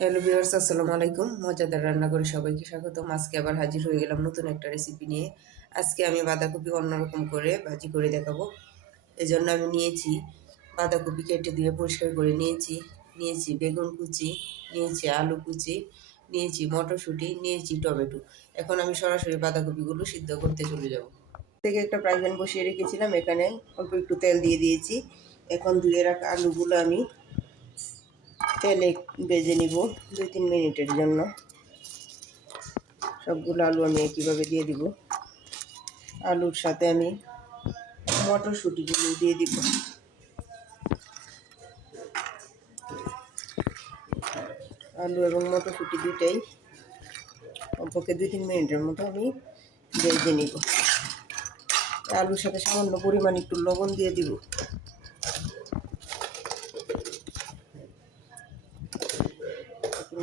Hello viewers আসসালামু আলাইকুম। মজাদার রান্না করে সবাইকে স্বাগতম। আজকে আবার হাজির হয়ে গেলাম নতুন একটা রেসিপি নিয়ে। আজকে আমি বাঁধাকপি অন্যরকম করে ভাজি করে দেখাবো। এই জন্য আমি নিয়েছি বাঁধাকপি কেটে দিয়ে পরিষ্কার করে নিয়েছি। নিয়েছি বেগুন কুচি, নিয়েছি আলু কুচি, নিয়েছি মটরশুঁটি, নিয়েছি টমেটো। এখন আমি সরাসরি বাঁধাকপিগুলো সিদ্ধ করতে চলে যাব। থেকে একটা ফ্রাই প্যান বসিয়ে রেখেছিলাম। এখানে অল্প একটু তেল দিয়ে দিয়েছি। এখন ধুয়ে রাখা আলুগুলো আমি তেলে ভেজে নিব দুই তিন মিনিটের জন্য। সবগুলো আলু আমি একইভাবে দিয়ে দিব। আলুর সাথে আমি মটরশুঁটিগুলো দিয়ে দিব। আলু এবং মটরশুঁটি দুইটাই অল্পকে দুই তিন মিনিটের মতো আমি ভেজে নিব। আলুর সাথে সামান্য পরিমাণ একটু লবণ দিয়ে দিব।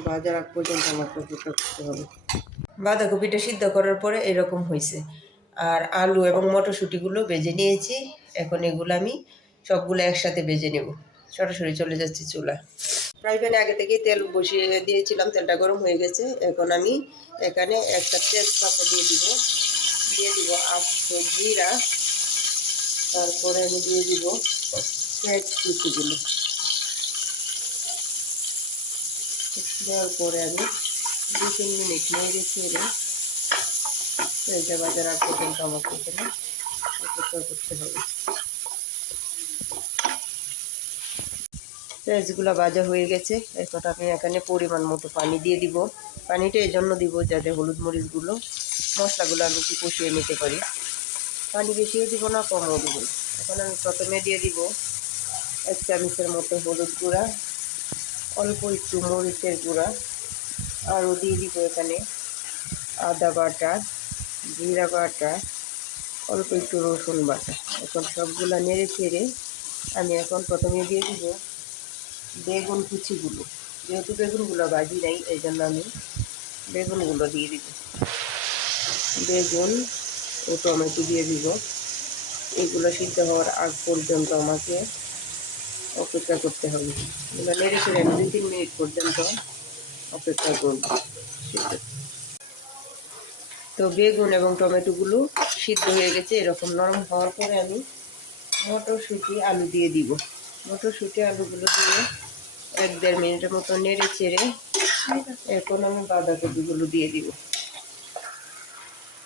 বাজার আগ পর্যন্ত আমার অপেক্ষা করতে হবে। বাঁধাকপিটা সিদ্ধ করার পরে এরকম হয়েছে। আর আলু এবং মটরশুঁটিগুলো বেজে নিয়েছি। এখন এগুলো আমি সবগুলো একসাথে বেজে নেব। সরাসরি চলে যাচ্ছি চুলা ফ্রাই প্যানে আগে থেকে তেল বসিয়ে দিয়েছিলাম। তেলটা গরম হয়ে গেছে। এখন আমি এখানে একটা তেজপাতা দিয়ে দিব। দিয়ে দিব আস্ত জিরা। তারপরে আমি দিয়ে দিব পেঁয়াজ কুচিগুলো দেওয়ার পরে আমি দু তিন মিনিট নেড়ে ছেড়ে পেঁয়াজা বাজার আর পর্যন্ত আমাকে এখানে অপেক্ষা করতে হবে। পেঁয়াজগুলো ভাজা হয়ে গেছে। এরপর আমি এখানে পরিমাণ মতো পানি দিয়ে দিব। পানিটা এই জন্য দিব যাতে হলুদ মরিচগুলো, মশলাগুলো আমি একটু কষিয়ে নিতে পারি। পানি বেশিও দিব না, কমও দিব। এখন আমি প্রথমে দিয়ে দিব এক চামচের মতো হলুদ গুঁড়া। অল্প একটু মরিচের গুঁড়া, আরও দিয়ে দিব এখানে আদা বাটা, জিরা বাটা, অল্প একটু রসুন বাটা। এখন সবগুলো নেড়ে চেড়ে আমি এখন প্রথমে দিয়ে দিব বেগুন কুচিগুলো। যেহেতু বেগুনগুলো ভাজি নাই, এই জন্য আমি বেগুনগুলো দিয়ে দিব। বেগুন ও টমেটো দিয়ে দিব। এগুলো সিদ্ধ হওয়ার আগ পর্যন্ত আমাকে অপেক্ষা করতে হবে। এগুলো নেড়ে চেড়ে আমি দুই তিন মিনিট পর্যন্ত অপেক্ষা করব তো বেগুন এবং টমেটোগুলো সিদ্ধ হয়ে গেছে, এরকম নরম হওয়ার পরে আমি মটরশুঁটি, আলু দিয়ে দিব। মটরশুঁটি, আলুগুলো দিয়ে এক দেড় মিনিটের মতো নেড়ে চেড়ে এখন আমি বাঁধাকপিগুলো দিয়ে দিব।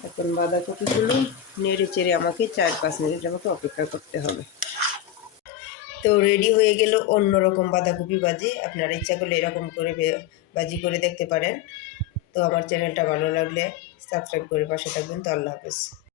এখন বাঁধাকপিগুলো নেড়ে চেড়ে আমাকে চার পাঁচ মিনিটের মতো অপেক্ষা করতে হবে। তো রেডি হয়ে গেল অন্যরকম বাঁধাকপি বাজি। আপনারা ইচ্ছা করলে এরকম করে বাজি করে দেখতে পারেন। তো আমার চ্যানেলটা ভালো লাগলে সাবস্ক্রাইব করে পাশে থাকবেন। তো আল্লাহ হাফেজ।